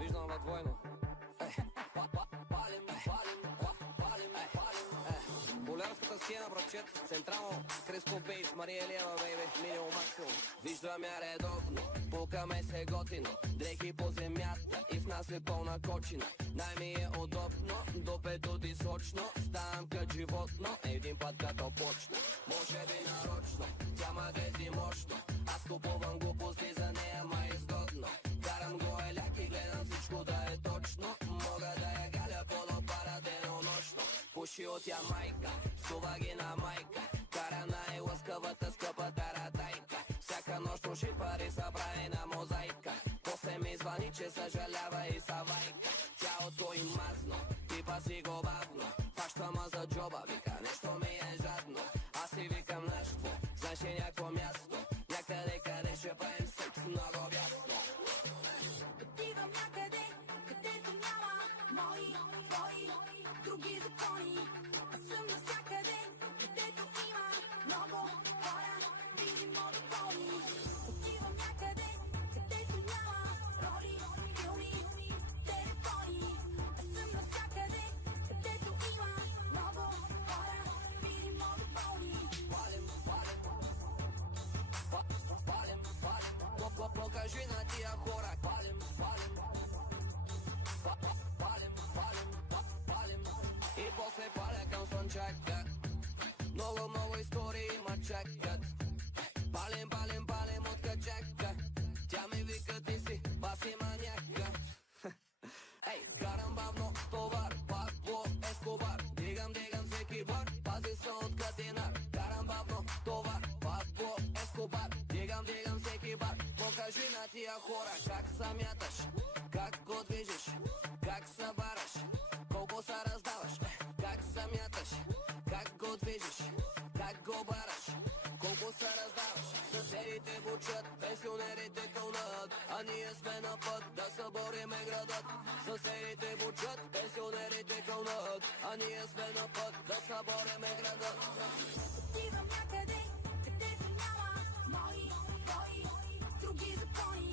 Виждам във двойно. Болярската схема, братчет. Централно, Криско Бейс, Мария Лева, бейбе, минимум максимум. Виждам я редовно, пукаме се готино. Дрехи по земята и в нас е пълна кочина. Най-ми е удобно, допето ти сочно. Ставам кът животно, един път като почна. Може би нарочно, тя ма гези мощно. Аз купувам глупости за нея, ма изгодно. Карам го еляк и гледам всичко да е точно. Мога да я галя по-допара денонощно. Пуши от Ямайка, сува ги на майка. Кара най-лъскавата скъпа таратайка. Всяка нощ троши пари събрани на мозайка. После ми звъни, че съжалява и савайка. Тялото им мазно, пипа си го бавно. Фаща ма за джоба, вика нещо ми е жадно. Аз си викам нещо, знаеш ли някакво място? Някъде къде ще правим секс много ясно. Отивам някъде, където няма мои, твои, други закони. Аз съм навсякъде, където има много хора, видимо доволни. Отивам някъде, където няма роли, филми, телефони. Аз съм навсякъде, където има много хора, видимо доволни. Покажи на тия хора. Палим. И после паля към слънчака. Много истории ма чакат. Палим от качака. Тя ми вика ти си баси маняка. Ей, карам бавно товар, Пабло Ескобар. Дигам всеки бар, пази се от катинар. Карам бавно товар, Пабло Ескобар. Дигам всеки бар. Покажи на тия хора как се мяташ, как го движиш, как се бараш, колко се раздаваш. Как се мяташ, как го движиш, как го бараш, колко се раздаваш. Съседите бучат, пенсионерите кълнат, а ние сме на път да събориме градът. Съседите бучат, пенсионерите кълнат, а ние сме на път да събориме градът. Отивам някъде, където няма мои, твои, други закони.